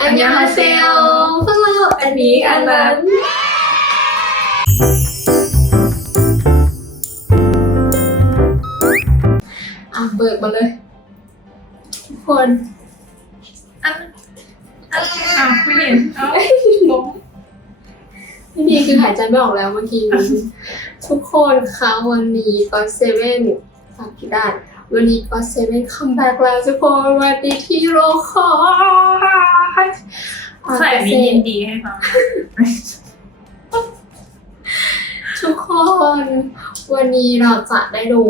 อันยองฮาเซโอพวกเราอันนี้อันนั้นอะเบิกมาเลย ทุกคนอันอันอ้าวไม่เห็นเอ้าล้มพี่พีคือหายใจไม่ออกแล้วเมื่อกี้นี้ทุกคนคะวันนี้ก็เซเว่นฝากพี่ด้านวันนี้ก็เซเว่นคัมแบ็กแล้วทุกคนวันนี้ที่โรคอย ใส่มียินดีให้ฟังทุกคนวันนี้เราจะได้ดู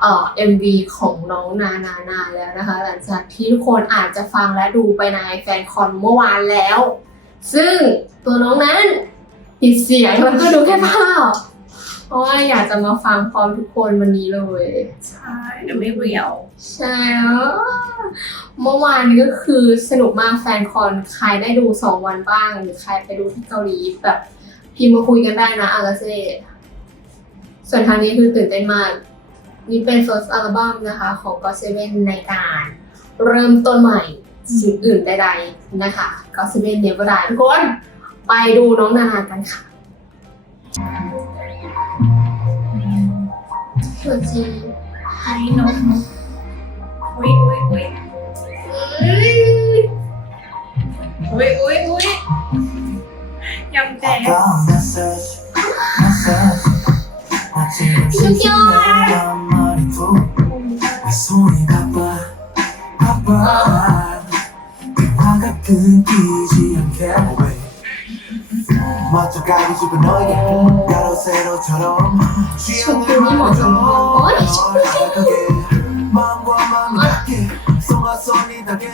เอ่อ MV ของน้องนานานาแล้วนะคะ หลังจากที่ทุกคนอาจจะฟังและดูไปในแฟนคอนเมื่อวานแล้ว ซึ่งตัวน้องนั้นปิดเสียงแล้วก็ดูแค่ภาพเพ ราะว่าอยากจะมาฟังพร้อมทุกคนวันนี้เลย ใช่เดี๋ยวไม่เรียว ใช่แล้วเมื่อวานนี้ก็คือสนุกมากแฟนคอนใครได้ดูสองวันบ้าง หรือใครไปดูที่เกาหลีแบบพิมพ์มาคุยกันได้นะอากาเซ่ส่วนทางนี้คือตื่นเต้นมาก นี่เป็น first album นะคะ ของ God Seven ในการเริ่มต้นใหม่สิ่งอื่นใดๆนะคะ God Seven Never Die ทุกคน ไปดูน้องนานากันค่ะ สวัสดีไอ้นกอุ้ยอุ้ยอุ้ยอุ้ 멋져가기 집은 너에게 가로 세로처럼 쉬운 일 말해줘. 널 알아가게 마음과 마음 같게 손과 손이 닿게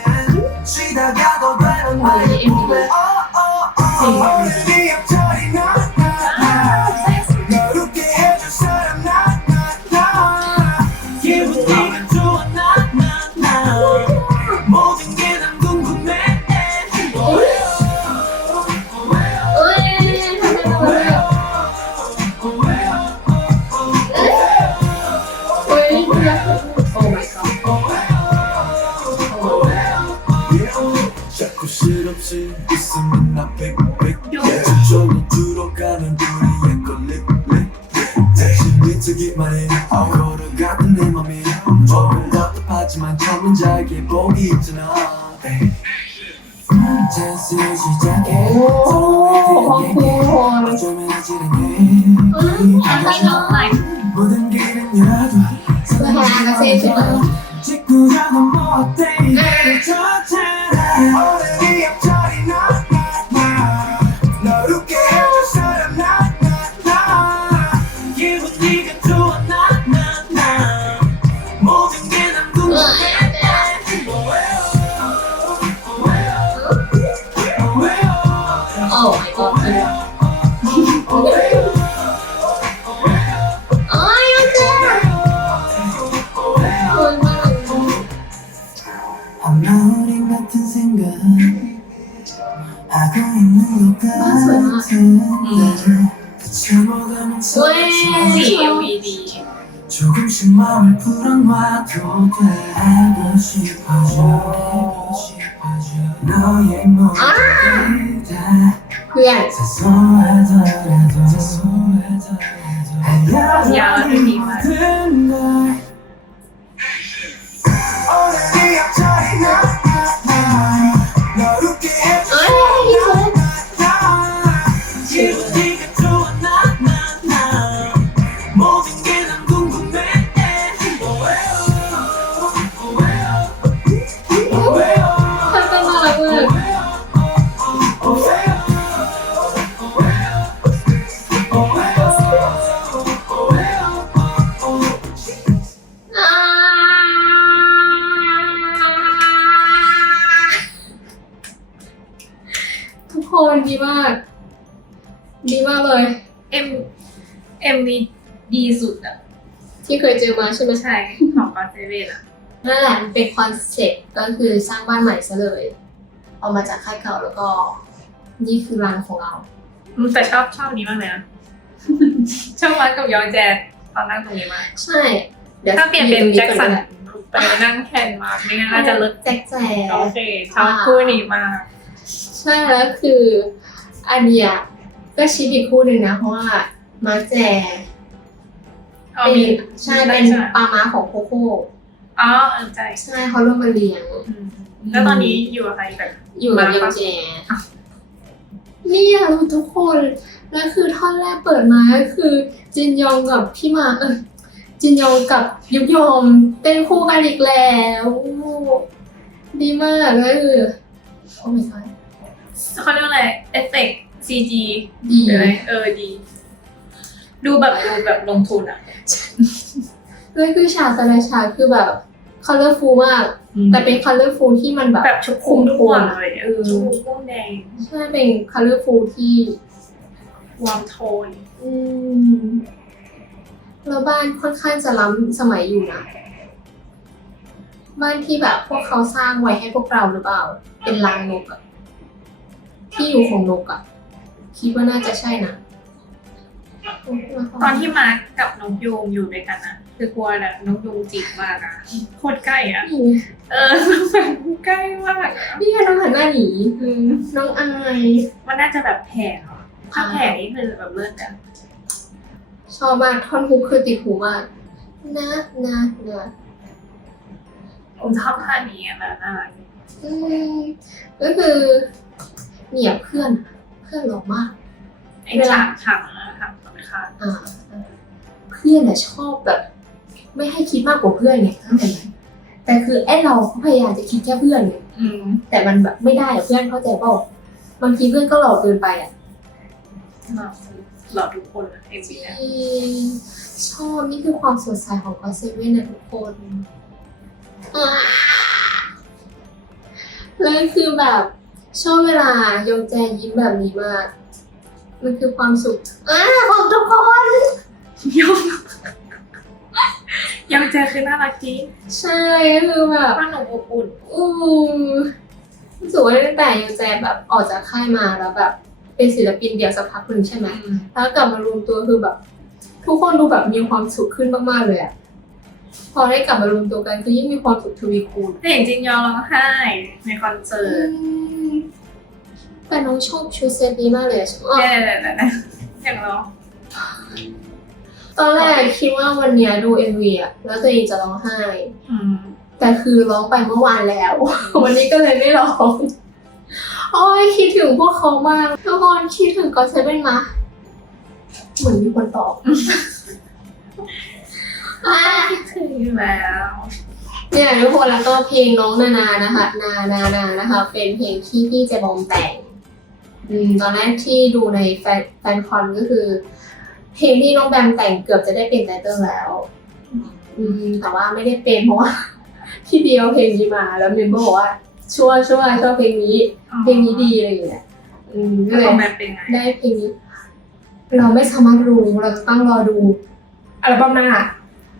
가슴은 나 빽빽 추종이 들어가는 우리의 걸립 잠시 미치기만 해 걸어가던 내 맘이. 조금 답답하지만 점은 자기 복이 있잖아. 찬스를 시작해. 서로의 대결 어쩌면 아찔한 게 모든 길은 열어둬 사랑하는 세 직구라는 뭐 어때? 네. 이대로 저체 하울링 같은 생각 하고 있는 것 같은데 조금씩 마음을 풀어놔도 돼. 알고 싶어져 너의 모든 게다 사소하더라도 알려줘 모든 ดีมาก ดีมากเลย เอ็มเอ็มวีดีสุดอะที่เคยเจอมาใช่ไหมใช่ของกอนเซเว่นอะนั่นแหละมันเป็นคอนเซ็ปต์ก็คือสร้างบ้านใหม่ซะเลยเอามาจากค่ายเก่าแล้วก็ นี่คือรังของเราแต่ชอบชอบนี้มากเลยนะ ชอบมันกับยองแจตอนนั่งตรงนี้มากใช่เดี๋ยวถ้าเปลี่ยนเป็นอยู่แจ็คตรงสันก่อไปนั่งแข่งมาไม่งั้นน่าจะเลิกแจกแจกโอเคชอบคู่นี้มาก ใช่แล้วคืออันเนี้ยก็ชิดอีกคู่หนึ่งนะ เพราะว่ามาแจอ๋อเป็นมีใช่เป็นปลาม้าของโคโค่อ๋อเออใจใช่เขาเริ่มมาเลี้ยง อืมแล้วตอนนี้อยู่กับใครแบบ อยู่กับมายองแจนี่อะทุกคนแล้วคือท่อนแรกเปิดมาก็คือ จินยองกับพี่มาเออจินยองกับยุบยอมเต้นคู่กันอีกแล้ว ดีมากแล้วคือโอ้ my god เขาเรียกว่าอะไรเอฟเฟกต์ซีจีดี ใช่ไหมเออดี ดูแบบดูแบบลงทุนอะแล้วคือฉากแต่ละฉากคือแบบ colorful มาก แต่เป็น colorful ที่มันแบบแบบชุบคุมทั่วเลยเออชุบคุมม่วงแดงใช่เป็น colorful ที่วอร์มโทน อืมแล้วบ้านค่อนข้างจะล้ำสมัยอยู่นะ บ้านที่แบบพวกเขาสร้างไว้ให้พวกเราหรือเปล่า เป็นรังนกอะ ที่อยู่ของนกอะคิดว่าน่าจะใช่นะตอนที่มาร์คกับนกยูงอยู่ด้วยกันอะคือกลัวแบบนกยูงจิกมากอะโคตรใกล้อะนี่เออแบบใกล้มากอะนี่ไงน้องหันหน้าหนีน้องอายมันน่าจะแบบแผ่เหรอถ้าแผ่นี่คือแบบเลิศอะชอบมากท่อนฮุกคือติดหูมากนะนะนะผมชอบท่านี้อะแบบน่ารักอืมก็คือ เนี่ยเพื่อนเพื่อนหล่อมาก ไอ้ฉากฉากนะฉากสำคัญอ่าเพื่อนอะชอบแบบ ไม่ให้คิดมากกว่าเพื่อนไงเข้าใจไหมแต่คือไอ้เราก็พยายามจะคิดแค่เพื่อนไงอืมแต่มันแบบไม่ได้อะเพื่อนเข้าใจเปล่าบางทีเพื่อนก็หลอกเกินไปอะหล่อหล่อทุกคนอะเอ็มวีเนี่ยที่ชอบนี่คือความสดใสของก็เซเว่นนะทุกคนอ่าแล้วคือแบบ ชอบเวลายองแจยิ้มแบบนี้มาก มันคือความสุขอ่าของทุกคนยองยองเจคือน่ารักจริงใช่คือแบบป้าหนุ่มอบอุ่นอือรู้สึกว่าตั้งแต่ยังแจแบบออกจากค่ายมาแล้วแบบ เป็นศิลปินเดี่ยวสักพักหนึ่งใช่ไหมแล้วกลับมารวมตัวคือแบบ ทุกคนดูแบบมีความสุขขึ้นมากๆเลยอะ พอได้กลับมารวมตัวกันคือยิ่งมีความสุขทวีคูณแต่เห็นจริงยองร้องไห้ในคอนเสิร์ตแต่น้องชอบชุดเซตนี้มากเลยอะอ๋อเนี่ยเนี่ยเนี่ยเนี่ยอย่างร้องตอนแรกคิดว่าวันเนี้ยดูเอ็มวีอะแล้วตัวเองจะร้องไห้ อืมแต่คือร้องไปเมื่อวานแล้ว วันนี้ก็เลยไม่ร้องโอ้ยคิดถึงพวกเขามากทุกคนคิดถึงก็เซเว่นมาเหมือนมีคนตอบอะ ถึงแล้ว เนี่ยทุกคนแล้วก็เพลงน้องนานานะคะนานานานะคะ เป็นเพลงที่พี่เจบอมแต่งอืมตอนแรกที่ดูในแฟนแฟนคอนก็คือ เพลงที่น้องแบมแต่งเกือบจะได้เป็นไตเติ้ลแล้ว อืมแต่ว่าไม่ได้เป็นเพราะว่าพี่เดียวเพลงนี้มาแล้วเมมเบอร์บอกว่าช่วยช่วยชอบเพลงนี้ เพลงนี้ดีอะไรอย่างเงี้ยอืมก็ก็เลเลยยแบบเป็นไงได้เพลงนี้ เราไม่สามารถรู้เราจะต้องรอดูอัลบั้มหน้า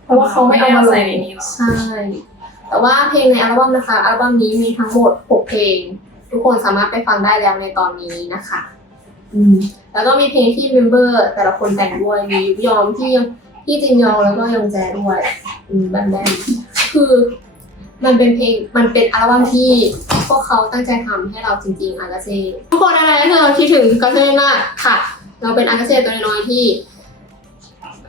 เพราะว่าเขาไม่เอามาลใส่งในนี้หรอ ใช่ แต่ว่าเพลงในอัลบั้มนะคะ อัลบั้มนี้มีทั้งหมด 6 เพลง ทุกคนสามารถไปฟังได้แล้วในตอนนี้นะคะ อืม แล้วก็มีเพลงที่เมมเบอร์ แต่ละคนแต่งด้วย มียุยอมพี่ยังพี่จินยองแล้วก็ยองแจด้วย อืมแบนแบนคือมันเป็นเพลงมันเป็นอัลบั้มที่พวกเขาตั้งใจทำให้เราจริงๆอากาเซ่ทุกคนอะไรก็คือเราคิดถึงกาเซ่มากค่ะ เราเป็นอากาเซ่ตัวน้อยๆที่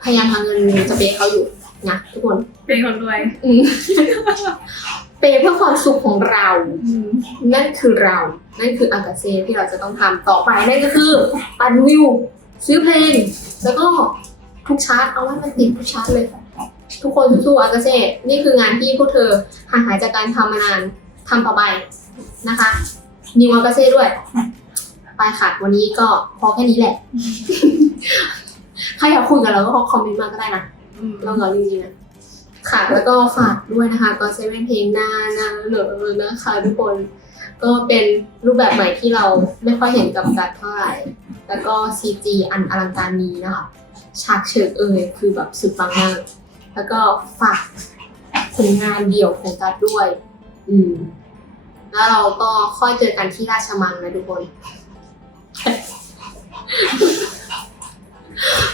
พยายามหาเงินจะเปย์เขาอยู่ นะทุกคนเป็นคนรวย อืม เปย์เพื่อความสุขของเรานั่นคือเรา นั่นคืออากาเซ่ที่เราจะต้องทำต่อไป นั่นก็คือปั่นวิว ซื้อเพลง แล้วก็ทุกชาร์ตเอาไว้มันติดทุกชาร์ตเลย ทุกคนสู้ๆอากาเซ่นี่คืองานที่พวกเธอห่างหายจากการทำมานานทำต่อไปนะคะนิวอากาเซ่ด้วย ไปค่ะ วันนี้ก็พอแค่นี้แหละใครอยากคุยกับเราก็คอมเมนต์มาก็ได้นะ อืมเราเหงาจริงๆนะค่ะแล้วก็ฝากด้วยนะคะก็เซเว่นเพลงหน้าหน้าเหนอนะคะทุกคนก็เป็นรูปแบบใหม่ที่เราไม่ค่อยเห็นกับกัดเท่าไหร่ แล้วก็ CG อันอลังการนี้นะคะฉากเฉิดเอ่ยคือแบบสุดปังมากแล้วก็ฝากผลงานเดี่ยวของกัดด้วย อืม แล้วเราก็ค่อยเจอกันที่ราชมังนะทุกคน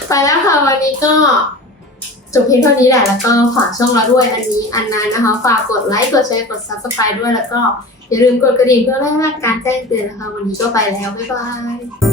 ไปแล้วค่ะวันนี้ก็ บเพียงเท่านี้แหละ แล้วก็ฝากช่องเราด้วยอันนี้อันนั้นนะคะ ฝากกดไลค์ กดแชร์ กด subscribe ด้วย แล้วก็อย่าลืมกดกระดิ่งเพื่อไม่ให้พลาดการแจ้งเตือนนะคะ วันนี้ก็ไปแล้ว บ๊ายบาย